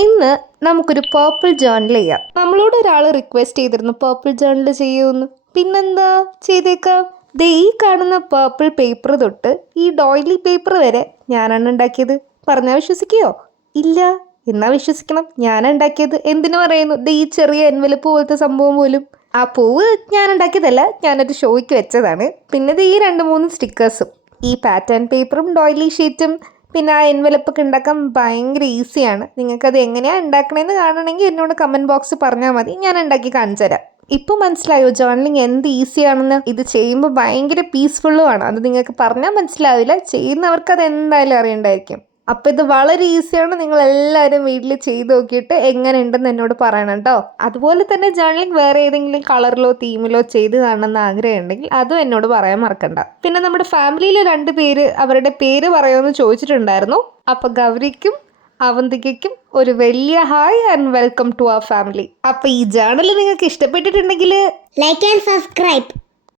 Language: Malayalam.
ഇന്ന് നമുക്കൊരു പേർപ്പിൾ ജേർണൽ ചെയ്യാം. നമ്മളോട് ഒരാൾ റിക്വസ്റ്റ് ചെയ്തിരുന്നു പേർപ്പിൾ ജേർണൽ ചെയ്യുമെന്ന്. പിന്നെന്താ, ചെയ്തേക്കാം. ദേ ഈ കാണുന്ന പേർപ്പിൾ പേപ്പർ തൊട്ട് ഈ ഡോയിലി പേപ്പർ വരെ ഞാനാണ് ഉണ്ടാക്കിയത്. പറഞ്ഞാൽ വിശ്വസിക്കുകയോ? ഇല്ല, എന്നാ വിശ്വസിക്കണം, ഞാനാണ് ഉണ്ടാക്കിയത്. എന്തിനു പറയുന്നു, ദേ ഈ ചെറിയ എൻവലപ്പ് പോലത്തെ സംഭവം പോലും. ആ പൂവ് ഞാൻ ഉണ്ടാക്കിയതല്ല, ഞാനൊരു ഷോയ്ക്ക് വെച്ചതാണ്. പിന്നെ ദേ ഈ 2-3 സ്റ്റിക്കേഴ്സും, ഈ പാറ്റേൺ പേപ്പറും ഡോയിലി ഷീറ്റും പിന്നെ ആ എൻവലപ്പൊക്കെ ഉണ്ടാക്കാൻ ഭയങ്കര ഈസിയാണ്. നിങ്ങൾക്കത് എങ്ങനെയാണ് ഉണ്ടാക്കണമെന്ന് കാണണമെങ്കിൽ എന്നോട് കമൻറ്റ് ബോക്സ് പറഞ്ഞാൽ മതി, ഞാൻ ഉണ്ടാക്കി കാണിച്ചു തരാം. ഇപ്പോൾ മനസ്സിലായോ ജേർണലിങ് എന്ത് ഈസിയാണെന്ന്? ഇത് ചെയ്യുമ്പോൾ ഭയങ്കര പീസ്ഫുള്ളുമാണ്. അത് നിങ്ങൾക്ക് പറഞ്ഞാൽ മനസ്സിലാവില്ല, ചെയ്യുന്നവർക്ക് അത് എന്തായാലും അറിയണ്ടായിരിക്കും. അപ്പോൾ ഇത് വളരെ ഈസിയാണ്. നിങ്ങൾ എല്ലാവരും വീട്ടിൽ ചെയ്ത് നോക്കിയിട്ട് എങ്ങനെ ഉണ്ടെന്ന് എന്നോട് പറയണം കേട്ടോ. അതുപോലെ തന്നെ ജേർണലിങ് വേറെ ഏതെങ്കിലും കളറിലോ തീമിലോ ചെയ്ത് കാണണമെന്ന് ആഗ്രഹം ഉണ്ടെങ്കിൽ അതും എന്നോട് പറയാൻ മറക്കണ്ട. പിന്നെ നമ്മുടെ ഫാമിലിയിൽ 2 പേര് അവരുടെ പേര് പറയുമെന്ന് ചോദിച്ചിട്ടുണ്ടായിരുന്നു. അപ്പോൾ ഗൗരിക്കും അവന്തികയ്ക്കും ഒരു വലിയ hi and welcome to our family. അപ്പോൾ ഈ ജേർണൽ നിങ്ങൾക്ക് ഇഷ്ടപ്പെട്ടിട്ടുണ്ടെങ്കിൽ ലൈക്ക് ആൻഡ് സബ്സ്ക്രൈബ്.